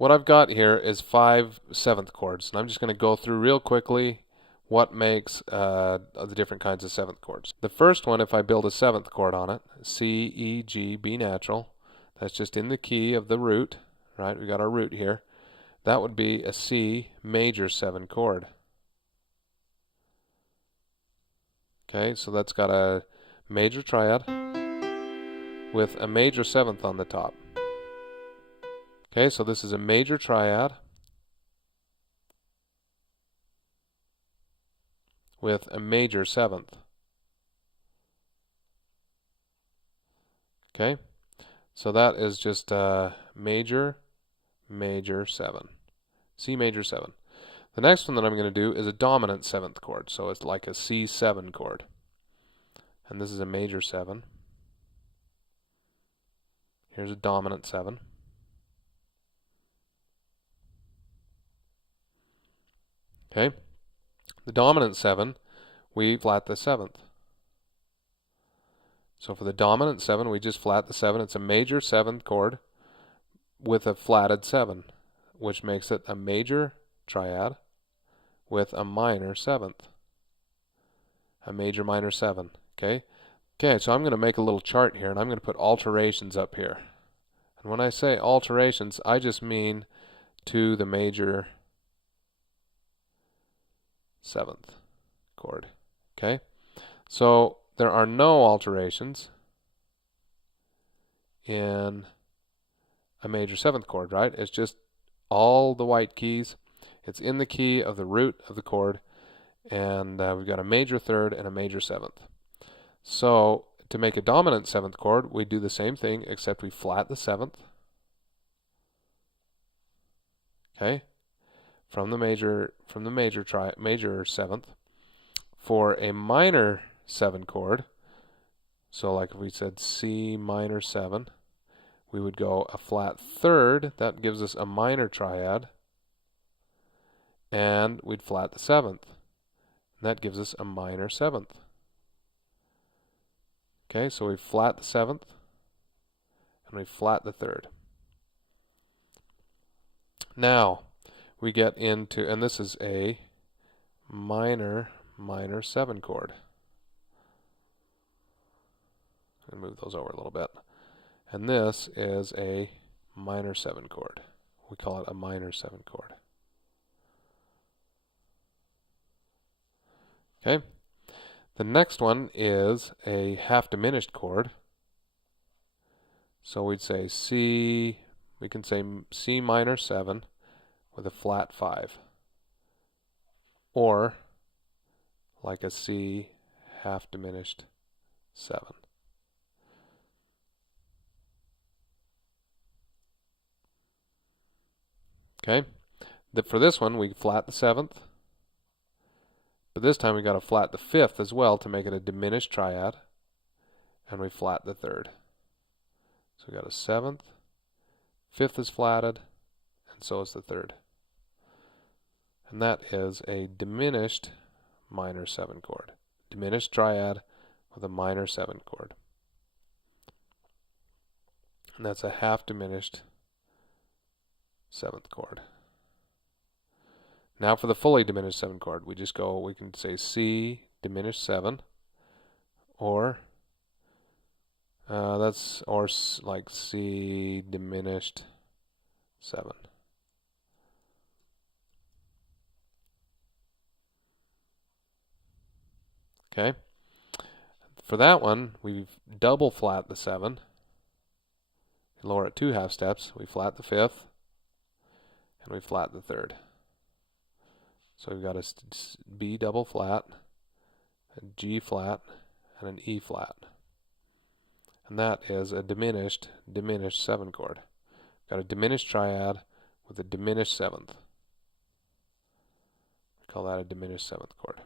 what I've got here is 5 7th chords, and I'm just going to go through real quickly what makes the different kinds of 7th chords. The first one, if I build a 7th chord on it, C, E, G, B natural, that's just in the key of the root, right? We got our root here. That would be a C major 7 chord. Okay, so that's got a major triad with a major 7th on the top. Okay, so this is a major triad with a major 7th. Okay, so that is just major, major 7, C major 7. The next one that I'm going to do is a dominant 7th chord, so it's like a C7 chord. And this is a major 7. Here's a dominant 7. Okay, the dominant 7, we flat the 7th. So for the dominant 7, we just flat the 7. It's a major 7th chord with a flatted 7, which makes it a major triad with a minor 7th. A major minor 7. Okay? Okay, so I'm going to make a little chart here, and I'm going to put alterations up here. And when I say alterations, I just mean to the major 7th chord. Okay? So there are no alterations in a major 7th chord, right? It's just all the white keys. It's in the key of the root of the chord, and we've got a major 3rd and a major 7th. So to make a dominant 7th chord, we do the same thing, except we flat the 7th. Okay, from the major 7th. For a minor 7 chord, so like if we said C minor 7, we would go a flat 3rd. That gives us a minor triad, and we'd flat the 7th. And that gives us a minor 7th. Okay, so we flat the 7th, and we flat the 3rd. Now, we get into, and this is a minor 7 chord. I'm going to move those over a little bit. And this is a minor 7 chord. We call it a minor 7 chord. Okay. The next one is a half diminished chord. So we'd say C, we can say C minor 7 with a flat 5. Or like a C half diminished 7. Okay. For this one, we flat the 7th. But this time we got to flat the 5th as well to make it a diminished triad. And we flat the 3rd. So we got a 7th, 5th is flatted, and so is the 3rd. And that is a diminished minor 7 chord. Diminished triad with a minor 7 chord. And that's a half diminished 7th chord. Now for the fully diminished 7 chord, we just go, we can say C diminished 7, or like C diminished 7. Okay. For that one, we've double flat the 7. Lower it 2 half steps. We flat the 5th, and we flat the 3rd. So we've got a B double flat, a G flat, and an E flat. And that is a diminished 7 chord. Got a diminished triad with a diminished 7th. We call that a diminished 7th chord.